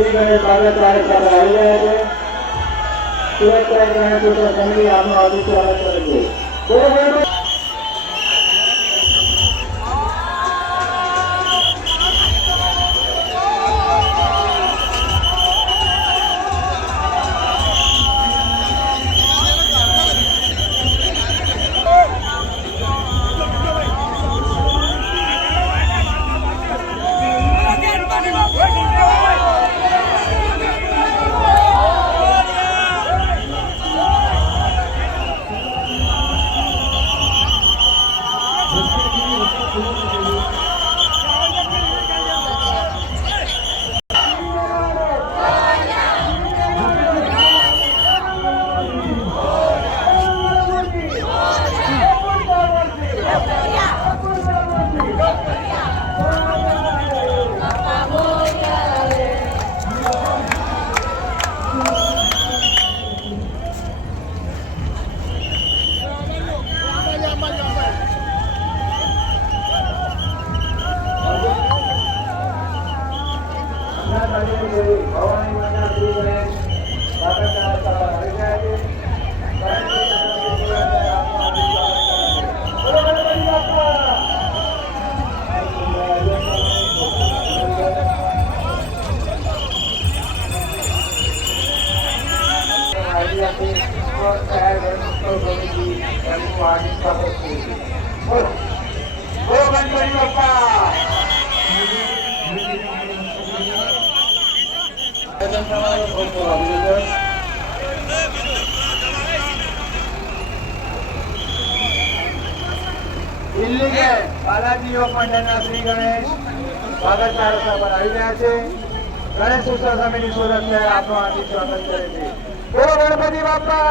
શ્રી ગણેશ સ્વાગત કાર્ય સાથે આવી રહ્યા છે. સુરત ગણેશ સમિતિ આપનું હાર્દિક સ્વાગત કરે છે. દિલ્હી કે બાલાજી યોગ મંડળના શ્રી ગણેશ સ્વાગત કાર્ય પર આવી રહ્યા છે. ગણેશ ઉત્સવ સમિતિ સુરત શહેર આપનું હાર્દિક સ્વાગત કરે છે. બોલો ગણપતિ બાપા.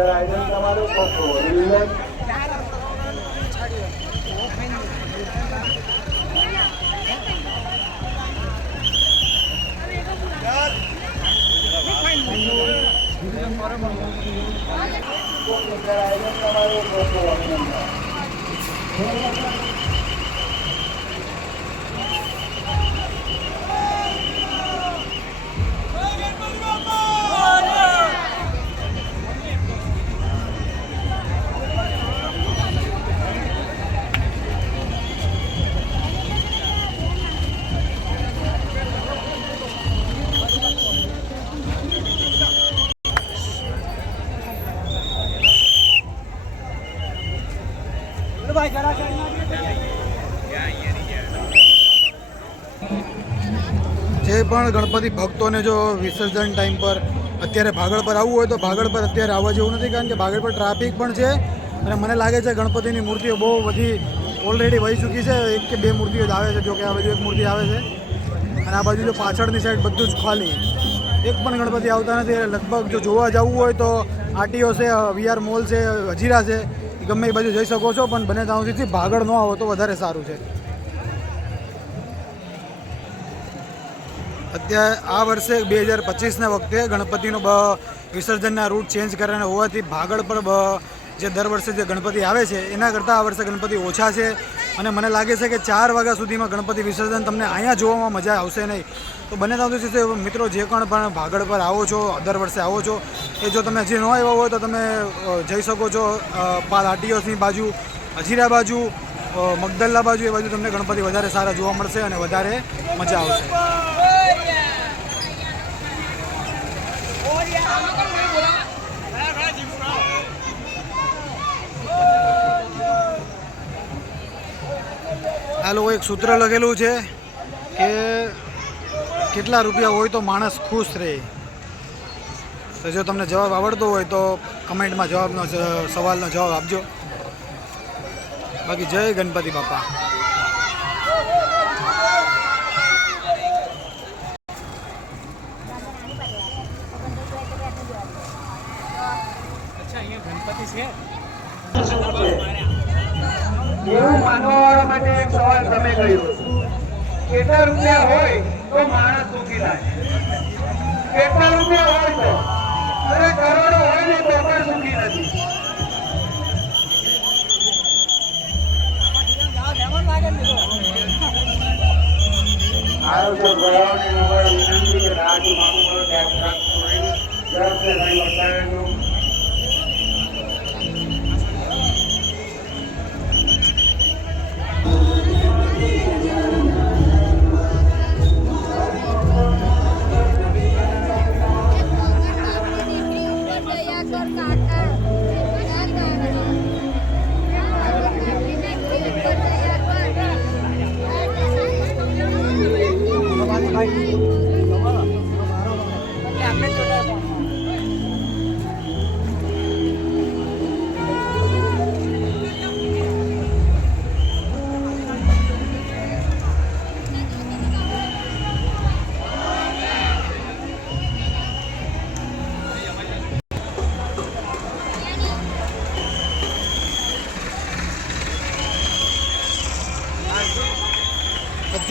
આયોજન તમારું ખૂબ ખૂબ અભિનંદન. જે પણ ગણપતિ ભક્તોને જો વિસર્જન ટાઈમ પર અત્યારે ભાગળ પર આવવું હોય તો ભાગળ પર અત્યારે આવવા જેવું નથી, કારણ કે ભાગળ પર ટ્રાફિક પણ છે અને મને લાગે છે ગણપતિની મૂર્તિઓ બહુ બધી ઓલરેડી વહી ચૂકી છે. એક કે બે મૂર્તિઓ જ આવે છે, જો કે આ બાજુ એક મૂર્તિ આવે છે અને આ બાજુ જો પાછળની સાઈડ બધું જ ખાલી, એક પણ ગણપતિ આવતા નથી. લગભગ જો જોવા જવું હોય તો આરટીઓ છે, વીઆર મોલ છે, હજીરા છે, ગમે એ બાજુ જઈ શકો છો, પણ બને ત્યાં સુધી ભાગળ ન આવો તો વધારે સારું છે. અત્યારે આ વર્ષે 2025ના વખતે ગણપતિનો વિસર્જનના રૂટ ચેન્જ કરવાના હોવાથી ભાગળ પર જે દર વર્ષે જે ગણપતિ આવે છે એના કરતાં આ વર્ષે ગણપતિ ઓછા છે અને મને લાગે છે કે 4 વાગ્યા સુધીમાં ગણપતિ વિસર્જન તમને અહીંયા જોવામાં મજા આવશે નહીં. તો બને ત્યાં સુધી મિત્રો જે પણ ભાગળ પર આવો છો, દર વર્ષે આવો છો, એ જો તમે હજી ન આવ્યા હોય તો તમે જઈ શકો છો. પાલ આરટીઓની બાજુ, હજીરા બાજુ, મગદલ્લા બાજુ, એ બાજુ તમને ગણપતિ વધારે સારા જોવા મળશે અને વધારે મજા આવશે. આ લોકો એક સૂત્ર લખેલું છે કે કેટલા રૂપિયા હોય તો માણસ ખુશ રહે. તો જો તમને જવાબ આવડતો હોય તો કમેન્ટમાં સવાલનો જવાબ આપજો. બાકી જય ગણપતિ બાપા. એવું માનવાવાળા માટે એક સવાલ તમે કર્યો, કેટલા રૂપિયા હોય તો માણસ સુખી થાય? કેટલા રૂપિયા હોય તો? અરે કરોડો હોય ને તો પણ સુખી નથી. આયોજક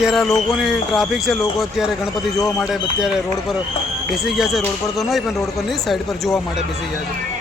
અત્યારે લોકોની ટ્રાફિક છે, લોકો અત્યારે ગણપતિ જોવા માટે અત્યારે રોડ પર બેસી ગયા છે. રોડ પર તો નહીં, પણ રોડ પરની સાઈડ પર જોવા માટે બેસી ગયા છે.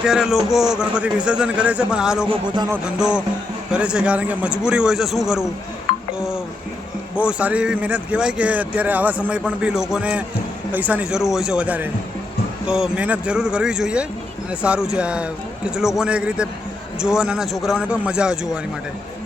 અત્યારે લોકો ગણપતિ વિસર્જન કરે છે, પણ આ લોકો પોતાનો ધંધો કરે છે કારણ કે મજબૂરી હોય છે, શું કરવું. તો બહુ સારી એવી મહેનત કહેવાય કે અત્યારે આવા સમય પણ બી લોકોને પૈસાની જરૂર હોય છે વધારે. તો મહેનત જરૂર કરવી જોઈએ અને સારું છે કે જે લોકોને એક રીતે જોવા, નાના છોકરાઓને પણ મજા આવે જોવાની માટે.